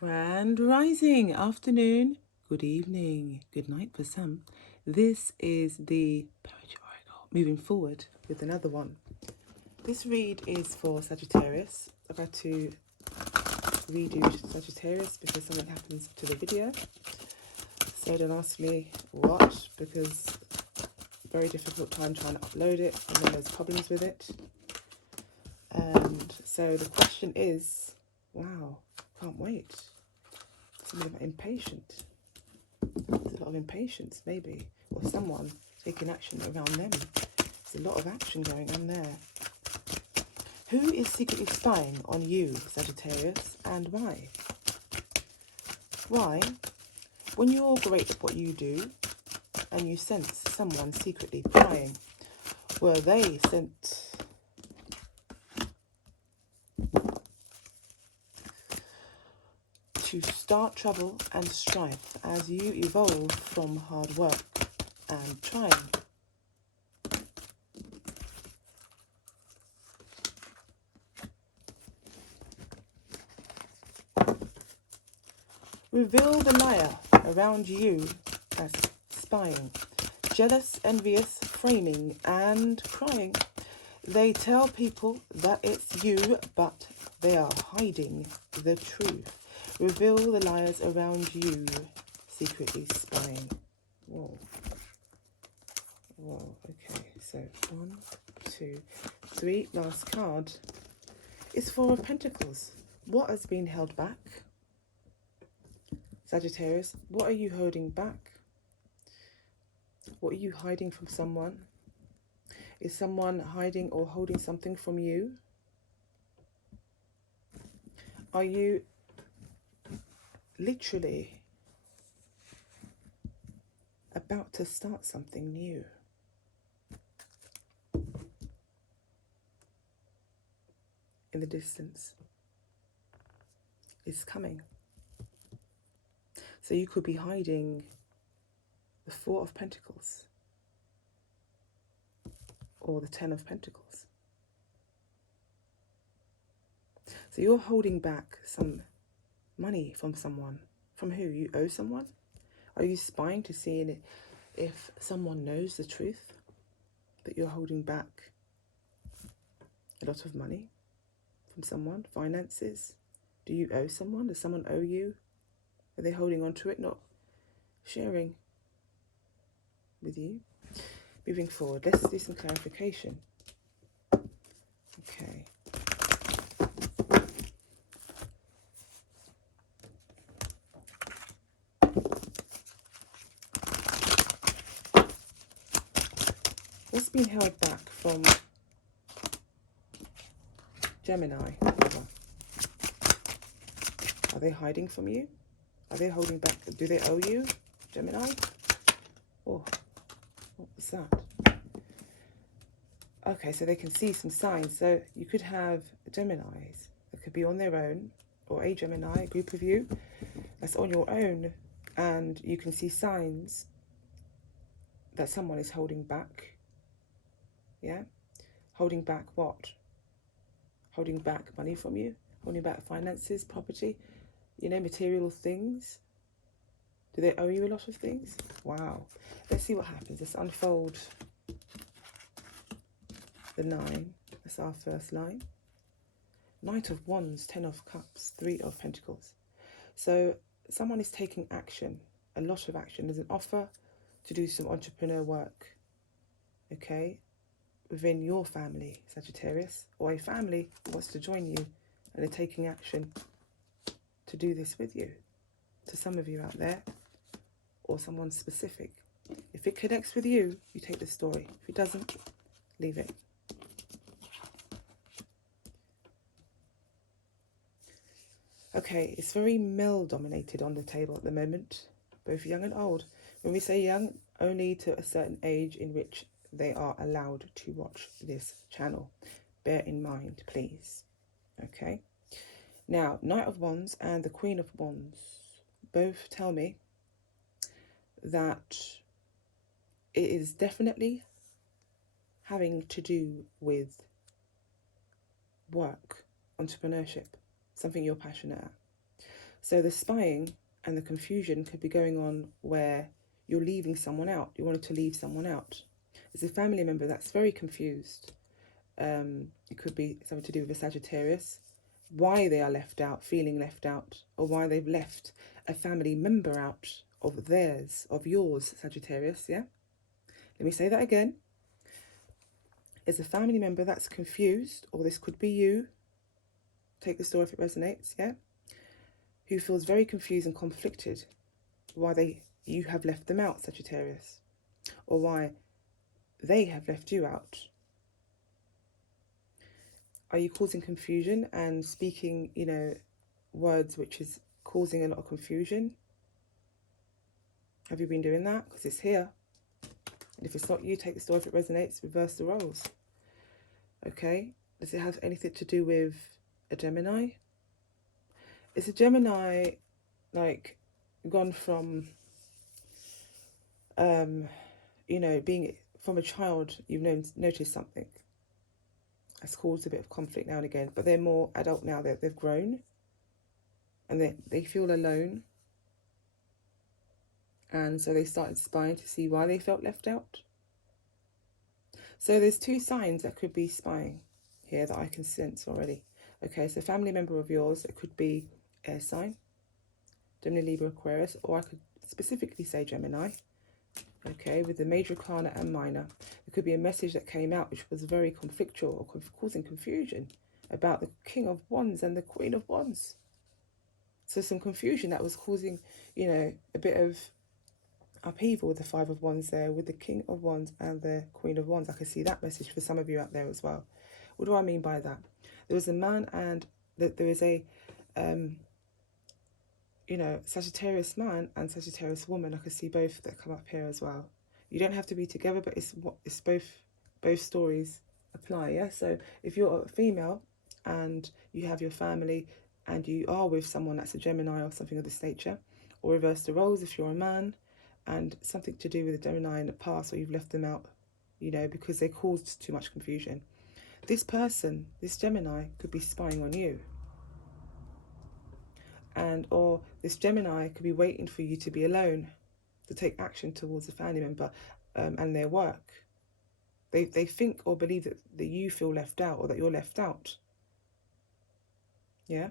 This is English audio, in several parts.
Grand rising, afternoon, good evening, good night for some. This is the Poetry Oracle. Moving forward with another one. This read is for Sagittarius. I've had to redo Sagittarius because something happens to the video. So don't ask me what, because very difficult time trying to upload it, and then there's problems with it. And so the question is, wow, can't wait. Something impatient. There's a lot of impatience, maybe, or someone taking action around them. There's a lot of action going on there. Who is secretly spying on you, Sagittarius, and why? Why? When you're great at what you do, and you sense someone secretly prying, were they sent to start trouble and strife as you evolve from hard work and trying? Reveal the liar around you as spying, jealous, envious, framing and crying. They tell people that it's you, but they are hiding the truth. Reveal the liars around you, secretly spying. Whoa. Whoa, okay, so 1, 2, 3, last card is Four of Pentacles. What has been held back? Sagittarius, what are you holding back? What are you hiding from someone? Is someone hiding or holding something from you? Are you literally about to start something new? In the distance. It's coming. So you could be hiding the Four of Pentacles or the Ten of Pentacles. So you're holding back some money from someone. From who? You owe someone? Are you spying to see if someone knows the truth that you're holding back a lot of money from someone? Finances? Do you owe someone? Does someone owe you? Are they holding on to it, not sharing with you? Moving forward, let's do some clarification. Okay. What's been held back from Gemini? Are they hiding from you? Are they holding back? Do they owe you, Gemini? Oh, what was that? Okay, so they can see some signs. So you could have Geminis that could be on their own, or a Gemini, a group of you that's on your own, and you can see signs that someone is holding back. Yeah? Holding back what? Holding back money from you? Holding back finances, property, you know, material things? Do they owe you a lot of things? Wow. Let's see what happens. Let's unfold the 9. That's our first line. Knight of Wands, 10 of Cups, 3 of Pentacles. So someone is taking action, a lot of action. There's an offer to do some entrepreneur work, okay, within your family, Sagittarius, or a family wants to join you and they're taking action to do this with you. To some of you out there, or someone specific. If it connects with you, you take the story. If it doesn't, leave it. Okay, it's very male dominated on the table at the moment, both young and old. When we say young, only to a certain age in which they are allowed to watch this channel. Bear in mind, please. Okay. Now, Knight of Wands and the Queen of Wands both tell me that it is definitely having to do with work, entrepreneurship, something you're passionate at. So the spying and the confusion could be going on where you're leaving someone out. You wanted to leave someone out. It's a family member that's very confused. It could be something to do with a Sagittarius, why they are left out, feeling left out, or why they've left a family member out of theirs, of yours, Sagittarius, yeah? Let me say that again. It's a family member that's confused, or this could be you. Take the story if it resonates, yeah? Who feels very confused and conflicted why you have left them out, Sagittarius, or why they have left you out. Are you causing confusion and speaking, words which is causing a lot of confusion? Have you been doing that? Because it's here. And if it's not you, take the story if it resonates, reverse the roles. Okay? Does it have anything to do with a Gemini? Is a Gemini like gone from, being from a child, you've noticed something has caused a bit of conflict now and again, but they're more adult now, they've grown, and they feel alone, and so they started spying to see why they felt left out. So there's two signs that could be spying here that I can sense already. Okay, so family member of yours, it could be air sign, Gemini, Libra, Aquarius, or I could specifically say Gemini. Okay, with the major arcana and minor. It could be a message that came out which was very conflictual or causing confusion about the King of Wands and the Queen of Wands. So some confusion that was causing, a bit of upheaval with the Five of Wands there, with the King of Wands and the Queen of Wands. I can see that message for some of you out there as well. What do I mean by that? There was a man and there is a, Sagittarius man and Sagittarius woman. I can see both that come up here as well. You don't have to be together, but it's both stories apply, yeah? So if you're a female and you have your family and you are with someone that's a Gemini or something of this nature, or reverse the roles if you're a man and something to do with a Gemini in the past, or you've left them out, because they caused too much confusion. This person, this Gemini, could be spying on you. Or this Gemini could be waiting for you to be alone to take action towards a family member and their work. They think or believe that you feel left out, or that you're left out. Yeah?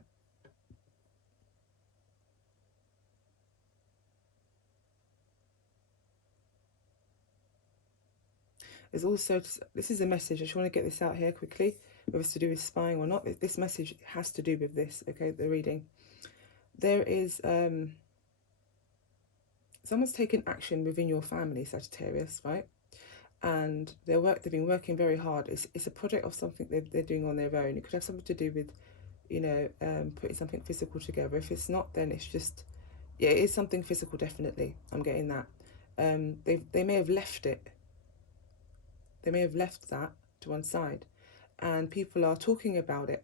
There's also, this is a message, I just want to get this out here quickly, whether it's to do with spying or not. This message has to do with this, okay, the reading. There is, someone's taken action within your family, Sagittarius, right? And they've been working very hard. It's a project of something they're doing on their own. It could have something to do with, putting something physical together. If it's not, then it's just, yeah, it is something physical, definitely. I'm getting that. They may have left it. They may have left that to one side, and people are talking about it,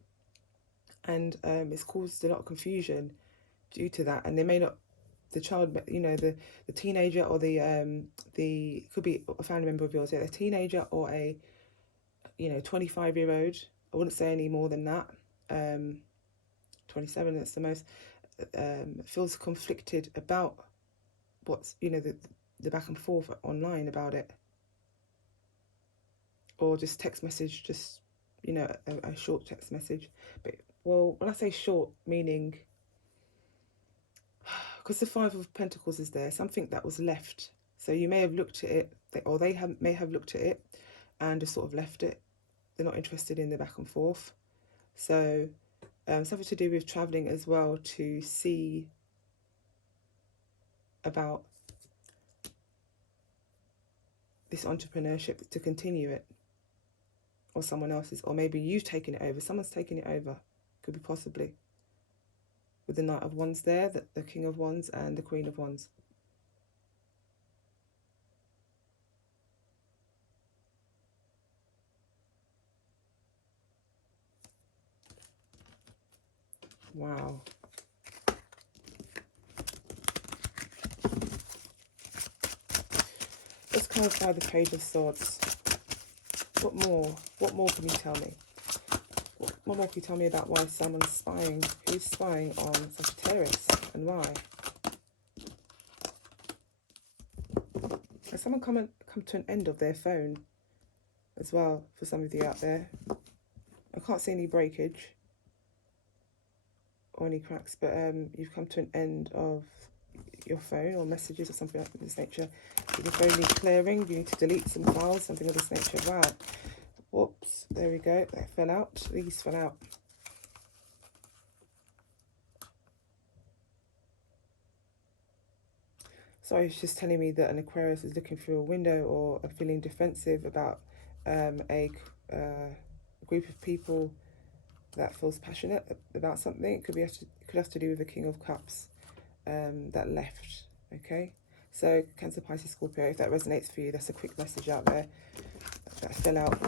and it's caused a lot of confusion due to that. And they may not, the child, the teenager, or the could be a family member of yours, yeah, a teenager or a 25-year-old. I wouldn't say any more than that. 27, that's the most. Feels conflicted about what's the back and forth online about it, or just text message, just a short text message. But well, when I say short, meaning because the Five of Pentacles is there, something that was left. So you may have looked at it, or they may have looked at it and just sort of left it. They're not interested in the back and forth. So something to do with traveling as well, to see about this entrepreneurship, to continue it, or someone else's, or maybe you've taken it over. Someone's taken it over, could be possibly. With the Knight of Wands there, the King of Wands and the Queen of Wands. Wow. Let's clarify the Page of Swords. What more? What more can you tell me? What more can you tell me about why someone's spying? Who's spying on Sagittarius? why. Has someone come to an end of their phone as well for some of you out there? I can't see any breakage or any cracks, but you've come to an end of your phone or messages or something of this nature. Your phone needs clearing, you need to delete some files, something of this nature. Wow. Whoops, there we go. That fell out. These fell out. Sorry, it's just telling me that an Aquarius is looking through a window or are feeling defensive about a group of people that feels passionate about something. It could have to do with the King of Cups that left. Okay, so Cancer, Pisces, Scorpio. If that resonates for you, that's a quick message out there that fell out.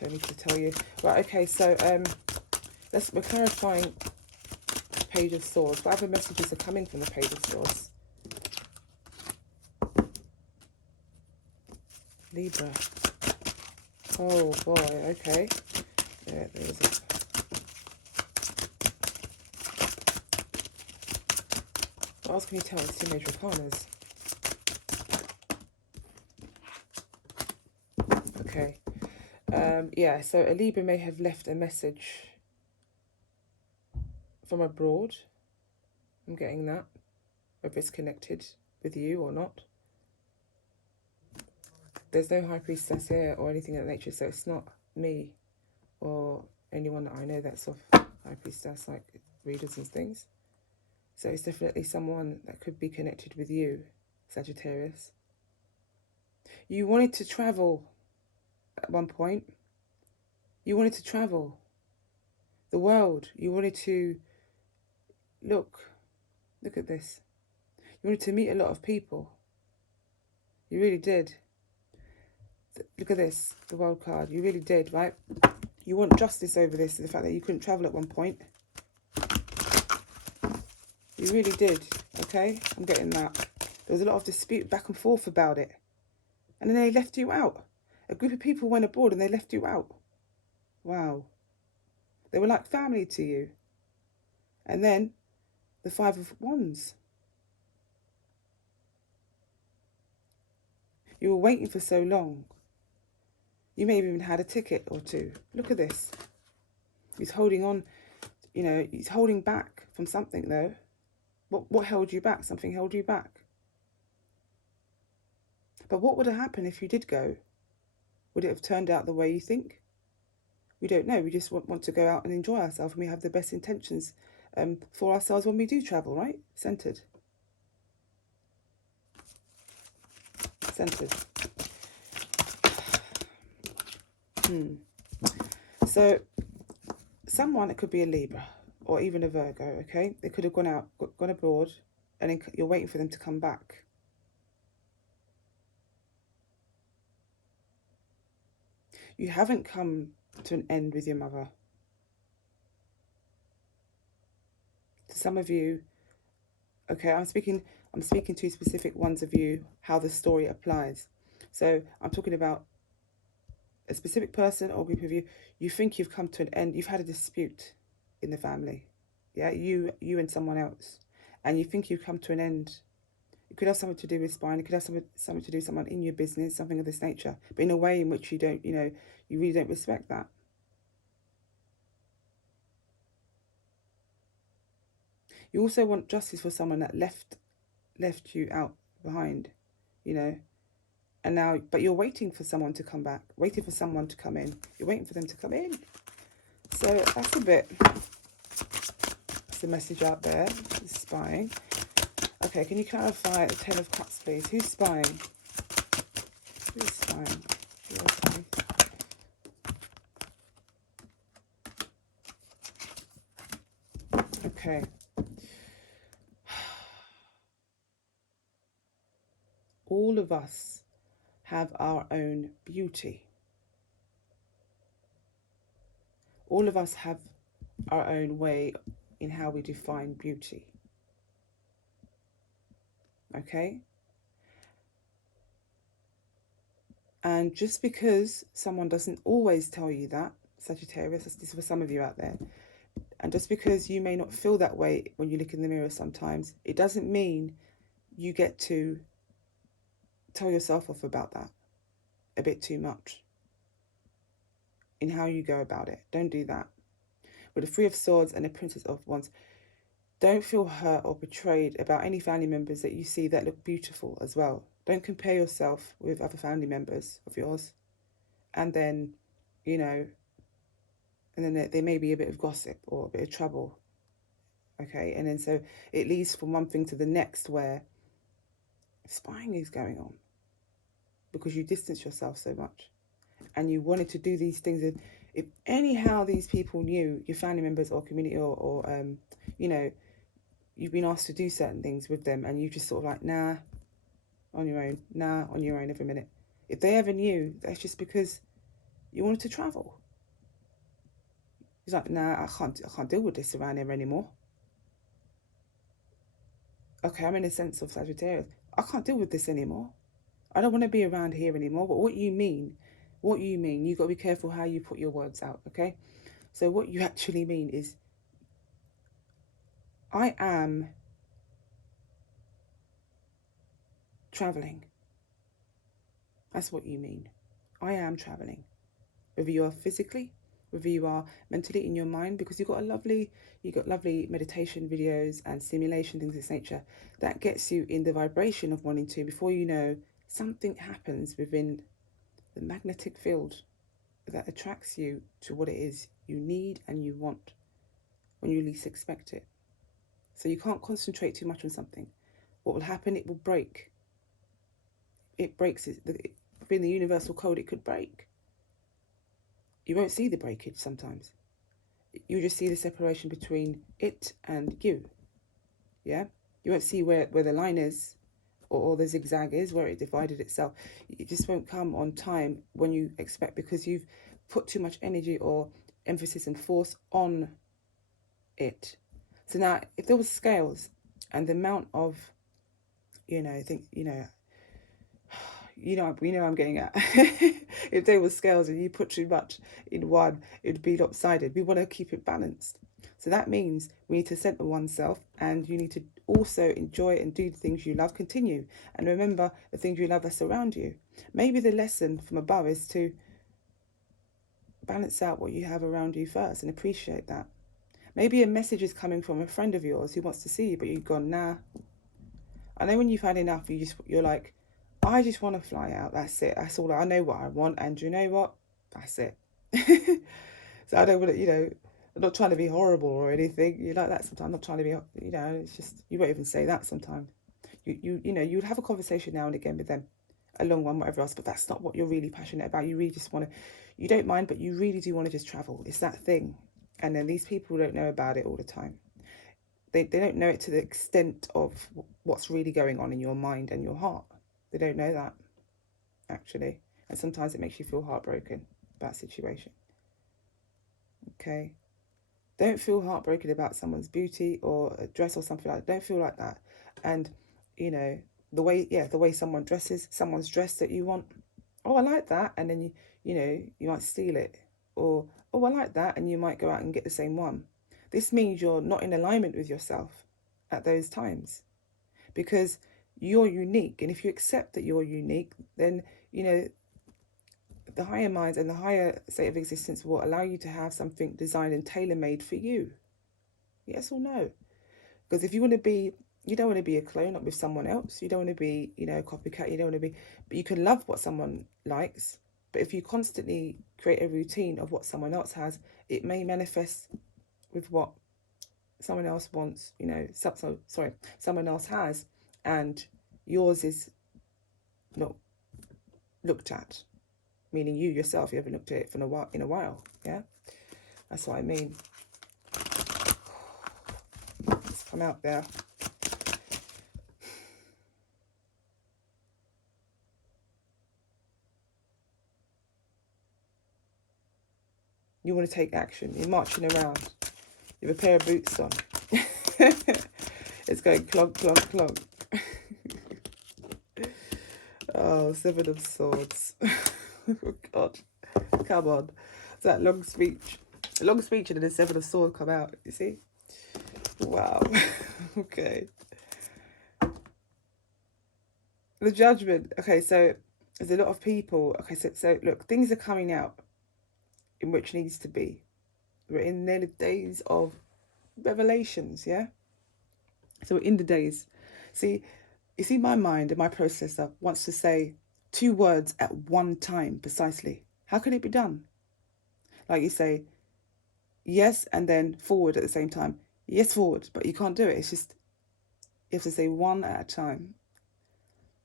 Don't need to tell you. Right. Okay. So we're clarifying Page of Swords. What other messages are coming from the Page of Swords? Libra. Oh boy, okay. Yeah, there is it. What else can you tell us, two major arcanas? Okay. Yeah, so a Libra may have left a message from abroad. I'm getting that. Whether it's connected with you or not. There's no High Priestess here or anything of that nature, so it's not me or anyone that I know that's of High Priestess, like readers and things. So it's definitely someone that could be connected with you, Sagittarius. You wanted to travel at one point. You wanted to travel the world. You wanted to look at this. You wanted to meet a lot of people. You really did. Look at this, the world card. You really did, right? You want justice over this, the fact that you couldn't travel at one point. You really did, okay? I'm getting that. There was a lot of dispute back and forth about it. And then they left you out. A group of people went abroad and they left you out. Wow. They were like family to you. And then the Five of Wands. You were waiting for so long. You may have even had a ticket or two. Look at this. He's holding on, you know, he's holding back from something though. What held you back? Something held you back. But what would have happened if you did go? Would it have turned out the way you think? We don't know. We just want to go out and enjoy ourselves, and we have the best intentions for ourselves when we do travel, right? Centered. Centered. So someone, it could be a Libra or even a Virgo, okay? They could have gone abroad, and then you're waiting for them to come back. You haven't come to an end with your mother. To some of you, okay, I'm speaking to specific ones of you, how the story applies. So I'm talking about a specific person or group of you. You think you've come to an end. You've had a dispute in the family. Yeah, you and someone else. And you think you've come to an end. It could have something to do with spine. It could have something to do with someone in your business, something of this nature. But in a way in which you don't, you know, you really don't respect that. You also want justice for someone that left you out behind, you know. And now, but you're waiting for someone to come back, waiting for someone to come in. You're waiting for them to come in. So that's the message out there. Who's spying? Okay, can you clarify the Ten of Cups, please? Who's spying? Who's spying? Okay. All of us have our own beauty. All of us have our own way in how we define beauty. Okay? And just because someone doesn't always tell you that, Sagittarius, this is for some of you out there, And just because you may not feel that way when you look in the mirror sometimes, it doesn't mean you get to tell yourself off about that a bit too much in how you go about it. Don't do that. With the Three of Swords and the Princess of Wands, don't feel hurt or betrayed about any family members that you see that look beautiful as well. Don't compare yourself with other family members of yours. And then, you know, and then there may be a bit of gossip or a bit of trouble. Okay, and then so it leads from one thing to the next where spying is going on because you distance yourself so much and you wanted to do these things. If anyhow these people knew, your family members or community or you know, you've been asked to do certain things with them and you just sort of like, nah, on your own every minute. If they ever knew, that's just because you wanted to travel. He's like, nah, I can't deal with this around here anymore. Okay, I'm in a sense of Sagittarius. I can't deal with this anymore. I don't want to be around here anymore. But what you mean, you've got to be careful how you put your words out, okay? So what you actually mean is, I am traveling. That's what you mean. I am traveling. Whether you are physically, whether you are mentally in your mind, because you've got lovely meditation videos and simulation things of this nature that gets you in the vibration of wanting to. Before you know, something happens within the magnetic field that attracts you to what it is you need and you want when you least expect it. So you can't concentrate too much on something. What will happen? It will break. It breaks. Within the universal code, it could break. You won't see the breakage sometimes. You just see the separation between it and you. Yeah? You won't see where the line is or the zigzag is, where it divided itself. It just won't come on time when you expect, because you've put too much energy or emphasis and force on it. So now, if there was scales and the amount of, we know I'm getting at. If there were scales and you put too much in one, it'd be lopsided. We want to keep it balanced. So that means we need to center oneself, and you need to also enjoy and do the things you love. Continue. And remember the things you love that's around you. Maybe the lesson from above is to balance out what you have around you first and appreciate that. Maybe a message is coming from a friend of yours who wants to see you, but you've gone, nah. I know when you've had enough, you're like, I just want to fly out. That's it. That's all. I know what I want. And you know what? That's it. So I don't want to, I'm not trying to be horrible or anything. You like that sometimes. I'm not trying to be, it's just, you won't even say that sometimes. You'd have a conversation now and again with them, a long one, whatever else, but that's not what you're really passionate about. You really just want to, you don't mind, but you really do want to just travel. It's that thing. And then these people don't know about it all the time. They don't know it to the extent of what's really going on in your mind and your heart. They don't know that, actually. And sometimes it makes you feel heartbroken about a situation. Okay? Don't feel heartbroken about someone's beauty or a dress or something like that. Don't feel like that. And, the way someone dresses, someone's dress that you want. Oh, I like that. And then, you might steal it. Or, oh, I like that. And you might go out and get the same one. This means you're not in alignment with yourself at those times. Because you're unique. And if you accept that you're unique, then, the higher minds and the higher state of existence will allow you to have something designed and tailor-made for you. Yes or no? Because if you want to be, you don't want to be a clone up with someone else. You don't want to be, a copycat. You don't want to be, but you can love what someone likes. But if you constantly create a routine of what someone else has, it may manifest with what someone else wants, someone else has, and yours is not looked at. Meaning you yourself, you haven't looked at it in a while, yeah? That's what I mean. Let's come out there. You want to take action. You're marching around. You have a pair of boots on. It's going clog, clog, clog. Oh, Seven of Swords. Oh, God. Come on. It's that long speech. A long speech and then the Seven of Swords come out. You see? Wow. Okay. The Judgment. Okay, so there's a lot of people. Okay, so look, things are coming out in which needs to be. We're in the days of revelations, yeah? So we're in the days. See, you see, my mind and my processor wants to say 2 words at one time precisely. How can it be done? Like you say, yes, and then forward at the same time. Yes, forward, but you can't do it. It's just, you have to say one at a time.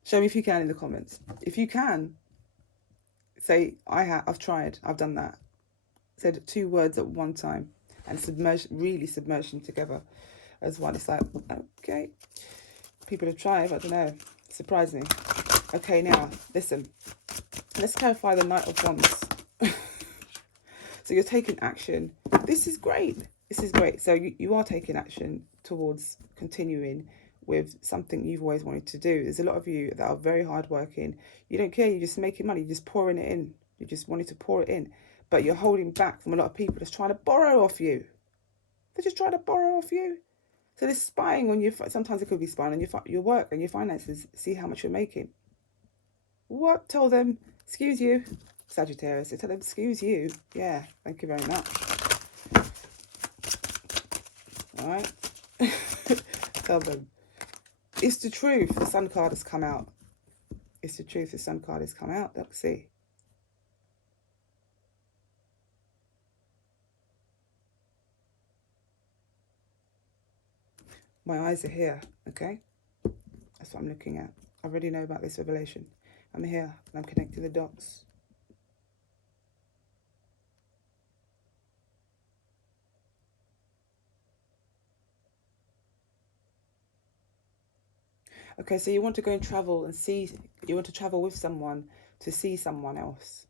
Show me if you can in the comments. If you can, say, I've tried, I've done that. Said 2 words at one time and really submerge them together as one. It's like, okay, people have tried, but I don't know. Surprised me. Okay, now, listen. Let's clarify the Knight of Wands. So you're taking action. This is great. This is great. So you are taking action towards continuing with something you've always wanted to do. There's a lot of you that are very hardworking. You don't care. You're just making money. You're just pouring it in. You just wanted to pour it in. But you're holding back from a lot of people that's trying to borrow off you. They're just trying to borrow off you. So they're spying on you. Sometimes it could be spying on your work and your finances. See how much you're making. What? Tell them, excuse you, Sagittarius. Tell them, excuse you. Yeah, thank you very much. All right. Tell them. It's the truth. The Sun card has come out. It's the truth. The Sun card has come out. Let's see. My eyes are here, okay? That's what I'm looking at. I already know about this revelation. I'm here and I'm connecting the dots. Okay, so you want to go and travel and see, you want to travel with someone to see someone else.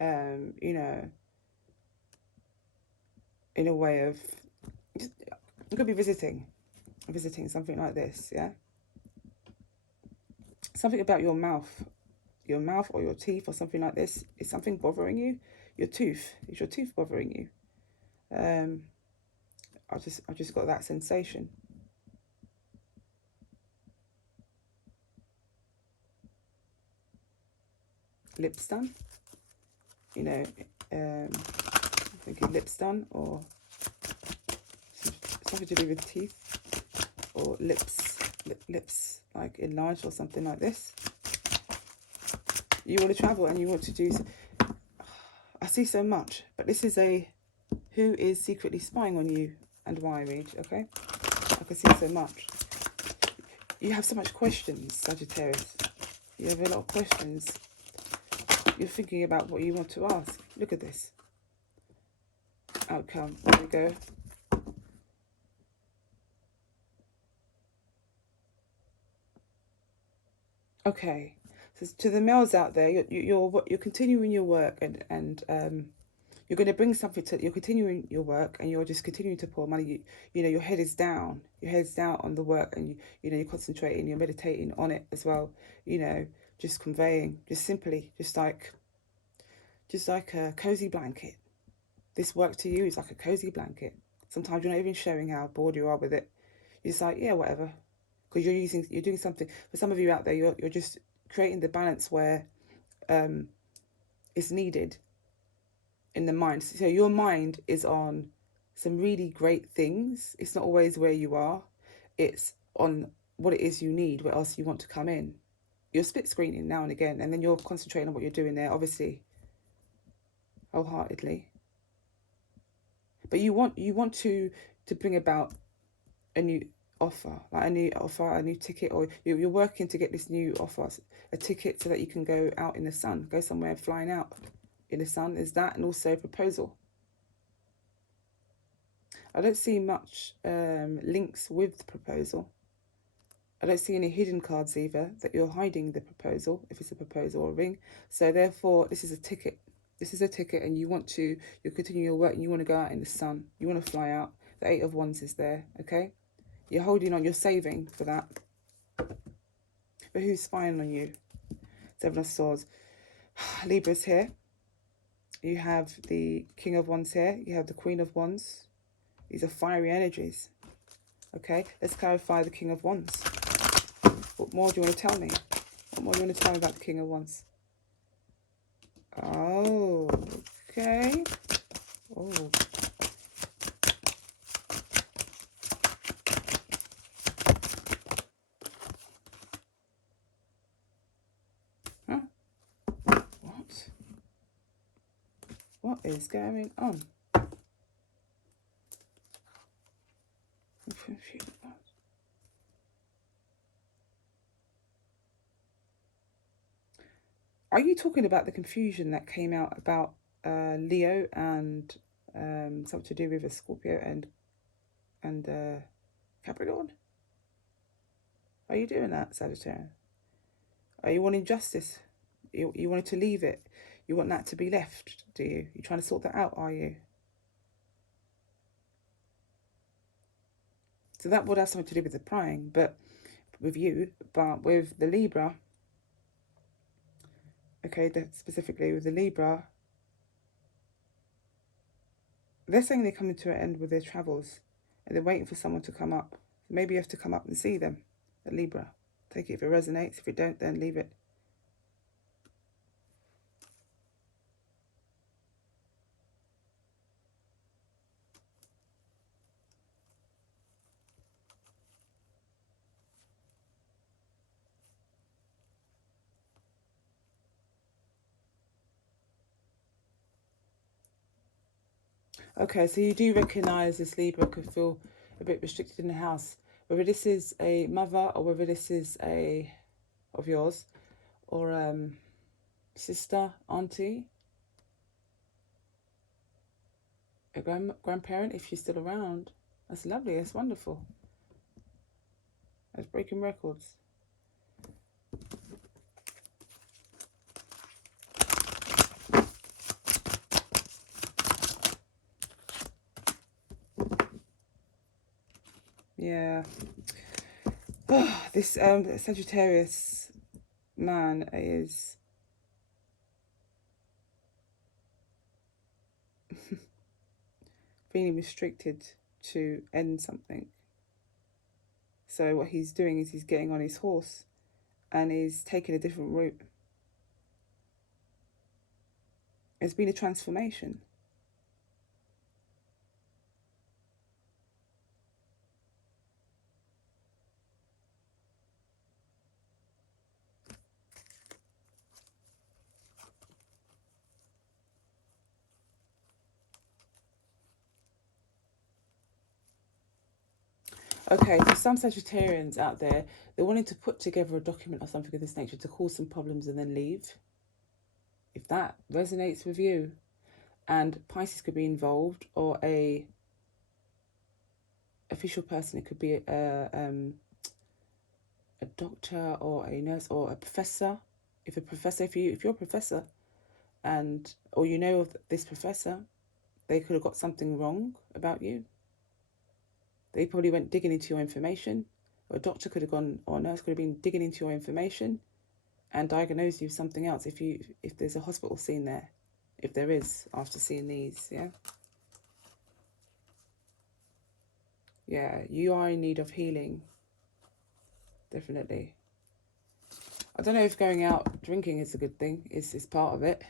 You know, in a way of, you could be visiting something like this, yeah? Something about your mouth or your teeth or something like this. Is something bothering you? Your tooth. Is your tooth bothering you? I just got that sensation. Lips done. You know, I'm thinking lips done or something to do with teeth or lips like enlarged or something like this. You want to travel and you want to do. I see so much, but this is a who is secretly spying on you and why, read, okay? I can see so much. You have so much questions, Sagittarius. You have a lot of questions. You're thinking about what you want to ask. Look at this. Outcome. There we go. Okay. So to the males out there, you're continuing your work and you're going to bring something to. You're continuing your work and you're just continuing to pour money. You know your head is down. Your head's down on the work and you know you're concentrating. You're meditating on it as well. You know, just conveying, just simply, just like a cozy blanket. This work to you is like a cozy blanket. Sometimes you're not even showing how bored you are with it. You're just like, yeah, whatever. Because you're doing something. For some of you out there, you're just creating the balance where it's needed in the mind. So your mind is on some really great things. It's not always where you are. It's on what it is you need, where else you want to come in. You're split screening now and again, and then you're concentrating on what you're doing there, obviously, wholeheartedly. But you want to bring about a new offer, like a new ticket, or you're working to get this new offer, a ticket so that you can go out in the sun, go somewhere flying out in the sun. Is that, and also a proposal. I don't see much links with the proposal. I don't see any hidden cards either, that you're hiding the proposal, if it's a proposal or a ring. So therefore, this is a ticket. This is a ticket, and you're continuing your work and you want to go out in the sun. You want to fly out. The 8 of Wands is there, okay? You're holding on, you're saving for that. But who's spying on you? 7 of Swords. Libra's here. You have the King of Wands here. You have the Queen of Wands. These are fiery energies. Okay, let's clarify the King of Wands. What more do you want to tell me? What more do you want to tell me about the King of Wands? Oh, okay. Oh. Huh? What? What is going on? Are you talking about the confusion that came out about Leo and something to do with a Scorpio and Capricorn? Are you doing that, Sagittarius? Are you wanting justice? You wanted to leave it? You want that to be left, do you? You're trying to sort that out, are you? So that would have something to do with the prying, but with you, but with the Libra, okay, specifically with the Libra, they're saying they're coming to an end with their travels and they're waiting for someone to come up. Maybe you have to come up and see them, the Libra. Take it if it resonates. If it don't, then leave it. Okay, so you do recognise this Libra could feel a bit restricted in the house. Whether this is a mother or whether this is a of yours or sister, auntie, a grandparent if she's still around. That's lovely. That's wonderful. That's breaking records. Yeah. Oh, this Sagittarius man is feeling restricted to end something. So what he's doing is he's getting on his horse and he's taking a different route. It's been a transformation. Okay, for some Sagittarians out there, they're wanting to put together a document or something of this nature to cause some problems and then leave. If that resonates with you, and Pisces could be involved, or a official person, it could be a doctor or a nurse or a professor. If you're a professor, and or you know of this professor, they could have got something wrong about you. They probably went digging into your information, or a doctor could have gone, or a nurse could have been digging into your information and diagnosed you with something else. If there's a hospital scene there, if there is, after seeing these, yeah. Yeah, you are in need of healing. Definitely. I don't know if going out drinking is a good thing. It's part of it.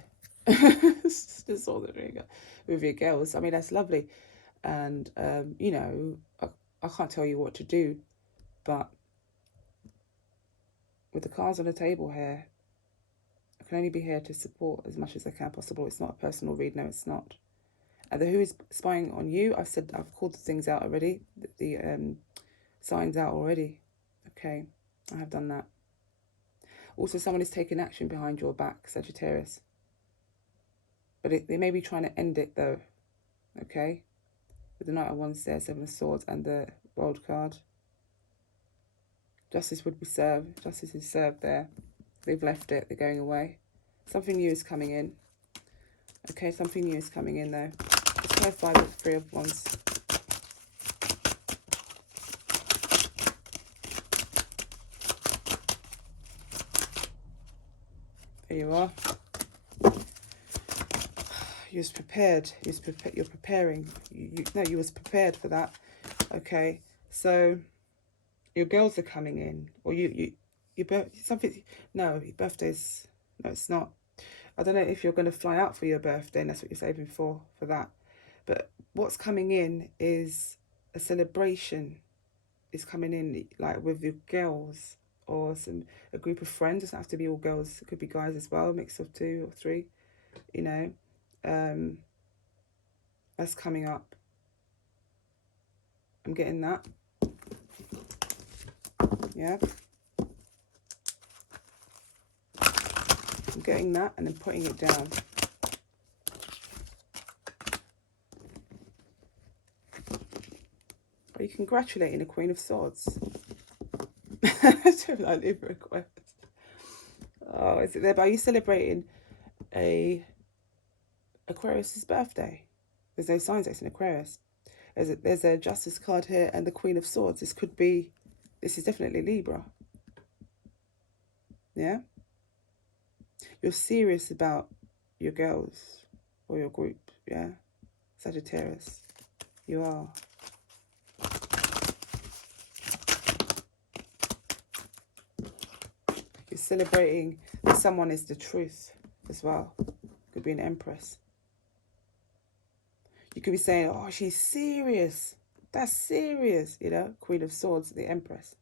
Just all the drink with your girls. I mean, that's lovely. And, you know, I can't tell you what to do, but with the cards on the table here, I can only be here to support as much as I can possible. It's not a personal read. No, it's not. And who is spying on you? I've called the things out already. The signs out already. Okay, I have done that. Also, someone is taking action behind your back, Sagittarius. But they may be trying to end it, though. Okay? With the Knight of Wands there, Seven of Swords, and the World card. Justice would be served. Justice is served there. They've left it. They're going away. Something new is coming in. Okay, something new is coming in, though. Let's clarify the Three of Wands. There you are. you was prepared. You're preparing. You was prepared for that. Okay, so your girls are coming in, or something. No, your birthday's, no, it's not. I don't know if you're going to fly out for your birthday, and that's what you're saving for that. But what's coming in is a celebration. Is coming in like with your girls or a group of friends. It doesn't have to be all girls. It could be guys as well, a mix of 2 or 3. You know, that's coming up. I'm getting that. Yeah. I'm getting that and then putting it down. Are you congratulating the Queen of Swords? I leave a request. Oh, is it there? But are you celebrating a Aquarius's birthday? There's no signs that's in Aquarius. There's a Justice card here and the Queen of Swords. This is definitely Libra. Yeah? You're serious about your girls or your group, yeah? Sagittarius. You are. You're celebrating that someone is the truth as well. Could be an Empress. You could be saying, oh, she's serious. That's serious, you know? Queen of Swords, the Empress.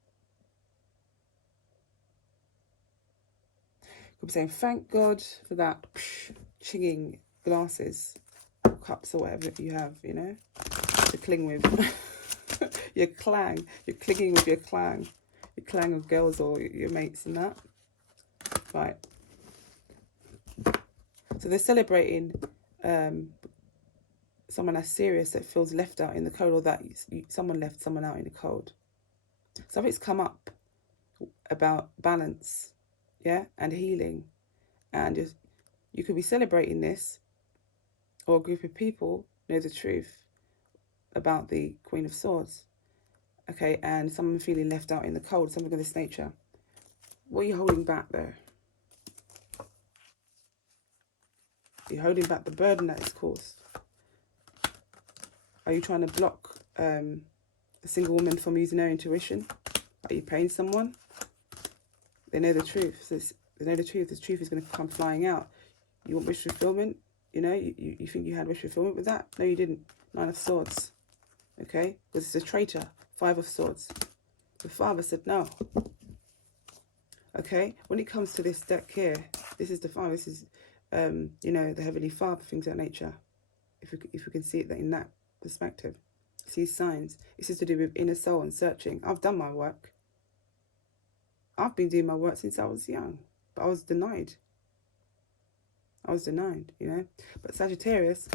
You could be saying, thank God for that chinging glasses, cups or whatever you have, you know, to cling with. Your clang. You're clinging with your clang. Your clang of girls or your mates and that. Right. So they're celebrating someone that's serious that feels left out in the cold, or that someone left someone out in the cold. Something's come up about balance, yeah, and healing. And you could be celebrating this, or a group of people know the truth about the Queen of Swords. Okay, and someone feeling left out in the cold, something of this nature. What are you holding back there? You're holding back the burden that it's caused. Are you trying to block a single woman from using her intuition? Are you paying someone? They know the truth. So they know the truth. The truth is going to come flying out. You want wish fulfillment? You know, you think you had wish fulfillment with that? No, you didn't. 9 of Swords. Okay? Because it's a traitor. 5 of Swords. The Father said no. Okay? When it comes to this deck here, this is the Father. This is, you know, the Heavenly Father, things of that nature. If we can see it in that perspective. See signs. This is to do with inner soul and searching. I've done my work. I've been doing my work since I was young. But I was denied. You know. But Sagittarius,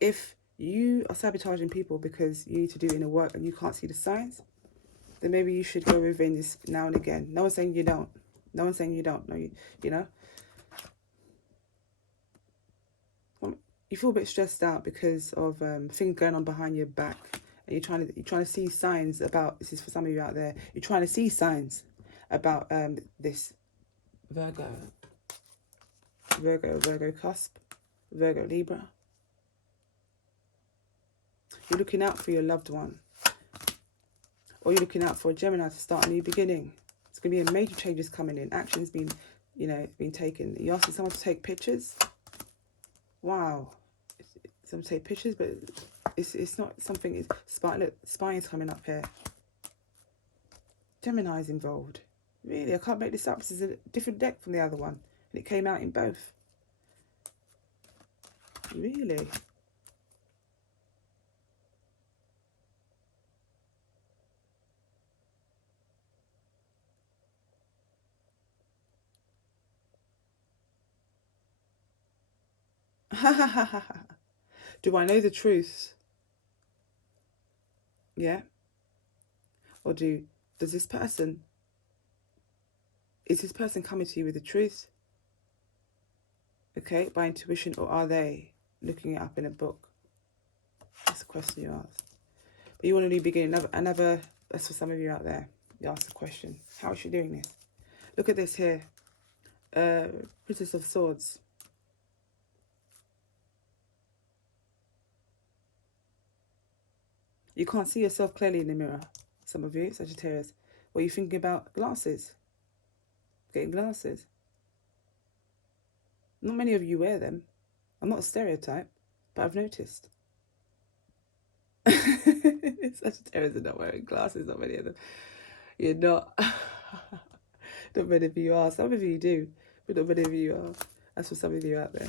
if you are sabotaging people because you need to do inner work and you can't see the signs, then maybe you should go within this now and again. No one's saying you don't. No one's saying you don't. No, you know. You feel a bit stressed out because of things going on behind your back, and you're trying to see signs about. This is for some of you out there. You're trying to see signs about this Virgo cusp, Virgo Libra. You're looking out for your loved one, or you're looking out for a Gemini to start a new beginning. It's going to be a major changes coming in. Action's been, you know, been taken. You're asking someone to take pictures. Wow. Some take pictures, but it's not something. It's spine's coming up here. Gemini's involved. Really, I can't make this up. This is a different deck from the other one, and it came out in both. Really. Do I know the truth? Yeah. Or does this person, is this person coming to you with the truth? Okay, by intuition, or are they looking it up in a book? That's the question you ask. But you want a new beginning. Another, that's for some of you out there. You ask the question, how is she doing this? Look at this here. Princess of Swords. You can't see yourself clearly in the mirror. Some of you, Sagittarius. Or you're thinking about glasses. Getting glasses. Not many of you wear them. I'm not a stereotype, but I've noticed. Sagittarius are not wearing glasses, not many of them. You're not. Not many of you are. Some of you do, but not many of you are. That's for some of you out there.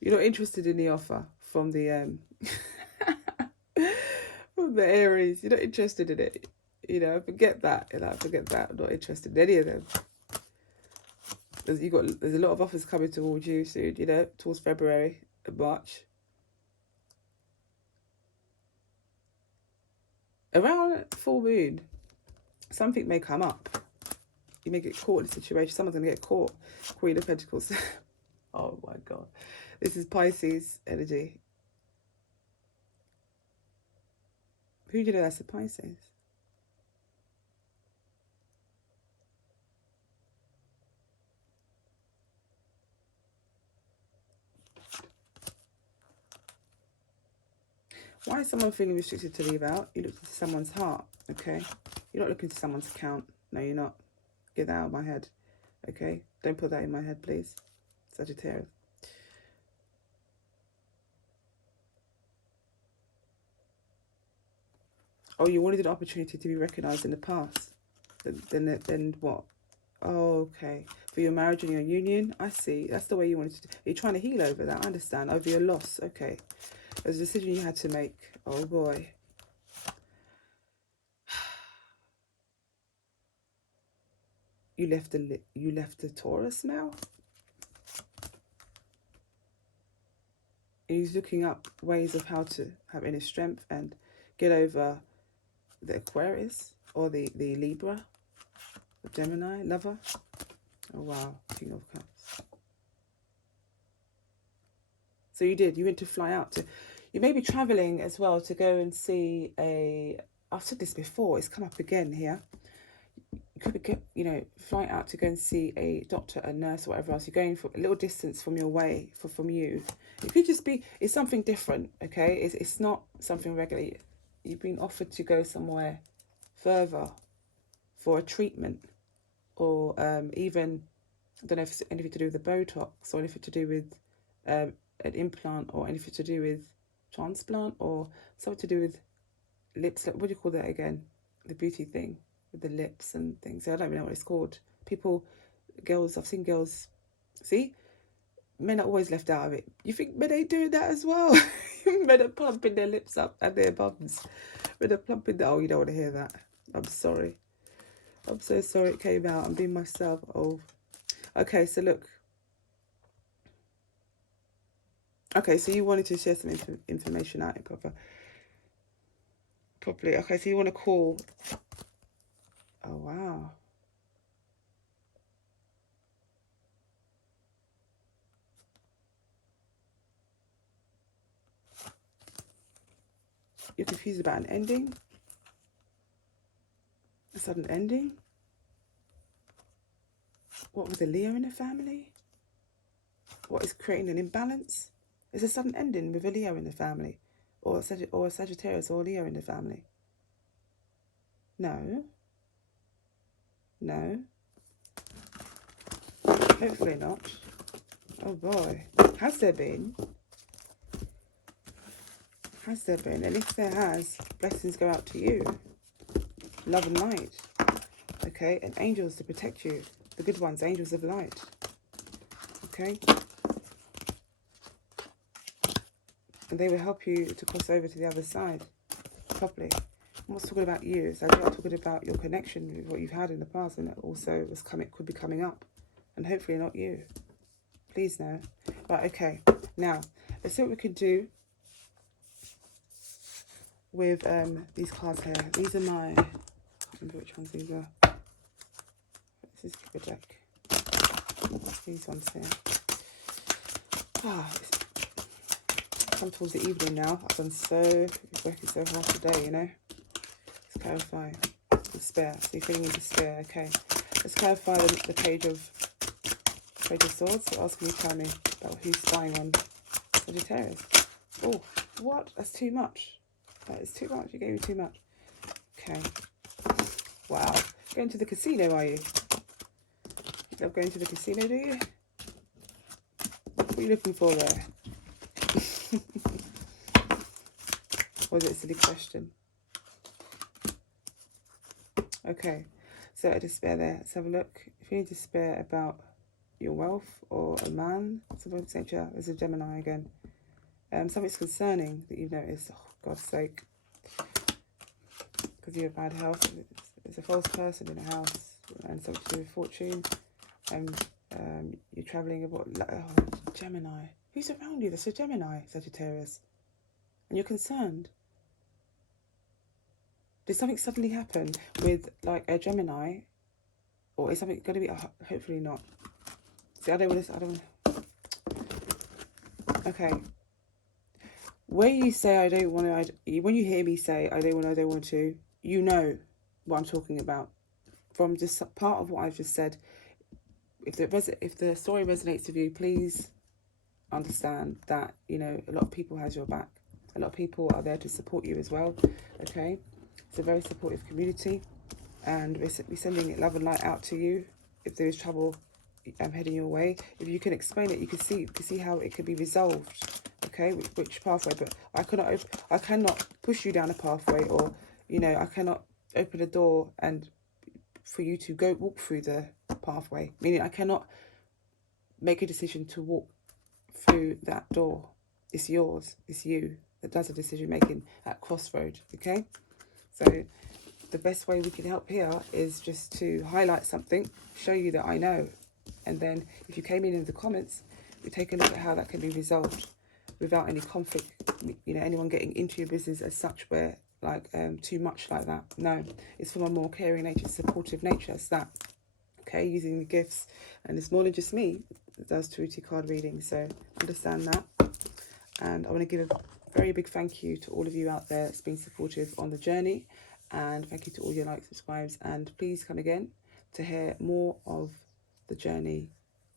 You're not interested in the offer from the from the Aries. You're not interested in it. You know, forget that. You know, forget that. I'm not interested in any of them. There's a lot of offers coming towards you soon. You know, towards February and March. Around full moon, something may come up. You may get caught in a situation. Someone's going to get caught. Queen of Pentacles. Oh my God. This is Pisces energy. Who do you know that's a Pisces? Why is someone feeling restricted to leave out? You look into someone's heart, okay? You're not looking into someone's account. No, you're not. Get that out of my head, okay? Don't put that in my head, please. Sagittarius. Oh, you wanted an opportunity to be recognised in the past. Then what? Oh, okay. For your marriage and your union, I see. That's the way you wanted to do. You're trying to heal over that. I understand. Over your loss. Okay. There's a decision you had to make. Oh boy. You left the Taurus now? And he's looking up ways of how to have inner strength and get over the Aquarius or the Libra, the Gemini, lover. Oh wow, King of Cups. So you went to fly out to, you may be traveling as well to go and see I've said this before, it's come up again here. You could be, you know, flying out to go and see a doctor, a nurse, or whatever else. You're going for a little distance from your way, from you. It could just be, it's something different, okay? It's not something regular. You've been offered to go somewhere further for a treatment, or even, I don't know if it's anything to do with the Botox, or anything to do with an implant, or anything to do with transplant, or something to do with lips. What do you call that again? The beauty thing with the lips and things. I don't even know what it's called. People, girls, I've seen girls, see? Men are always left out of it. You think men ain't doing that as well? Men are plumping their lips up and their bums. Men are plumping oh, you don't want to hear that. I'm sorry. I'm so sorry it came out. I'm being myself. Oh. Okay, so look. Okay, so you wanted to share some information out properly. Okay, so you want to call. Oh, wow. You're confused about an ending? A sudden ending? What, with a Leo in the family? What is creating an imbalance? Is a sudden ending with a Leo in the family? Or a Sagittarius or a Leo in the family? No. No. Hopefully not. Oh boy. Has there been? Has there been? And if there has, blessings go out to you. Love and light. Okay? And angels to protect you. The good ones, angels of light. Okay? And they will help you to cross over to the other side properly. I'm not talking about you. So I'm talking about your connection with what you've had in the past, and it also could be coming up. And hopefully not you. Please no. Right, okay. Now, let's see what we can do with these cards here. These are my, I can't remember which ones these are. This is a deck. These ones here. It's come towards the evening now. I've done working so hard today, you know. Let's clarify. Despair. So you're feeling in despair. Okay. Let's clarify the page of Swords. What else can you tell me about who's spying on Sagittarius? Oh, what? That's too much. That is too much. You gave me too much. Okay. Wow. Going to the casino, are you? You love going to the casino, do you? What are you looking for there? Or is it a silly question? Okay. So a despair there. Let's have a look. If you need despair about your wealth or a man, something's nature. There's a Gemini again. Something's concerning that you've noticed. Oh, God's sake. Because you have bad health. There's a false person in a house and something to do with fortune. You're travelling abroad. Oh, Gemini. Who's around you? That's a Gemini, Sagittarius. And you're concerned. Did something suddenly happen with like a Gemini? Or is something going to be... hopefully not. See, I don't want to... Okay. When you say I don't want to... When you hear me say I don't want to, you know what I'm talking about. From just part of what I've just said. If the story resonates with you, please understand that, you know, a lot of people has your back. A lot of people are there to support you as well. Okay? It's a very supportive community. And we're sending love and light out to you. If there is trouble heading your way, if you can explain it, you can see how it could be resolved. Okay, which pathway? But I cannot push you down a pathway, or you know, I cannot open a door and for you to go walk through the pathway. Meaning, I cannot make a decision to walk through that door. It's yours. It's you that does the decision making at crossroad. Okay, so the best way we can help here is just to highlight something, show you that I know. And then if you came in the comments, we take a look at how that can be resolved without any conflict, you know, anyone getting into your business as such where like too much like that. No, it's from a more caring nature, supportive nature. It's that, okay, using the gifts. And it's more than just me that does Tarot card reading, so understand that. And I want to give a very big thank you to all of you out there that's been supportive on the journey. And thank you to all your likes, subscribes, and please come again to hear more of the journey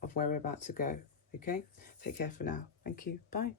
of where we're about to go. Okay, take care for now. Thank you. Bye.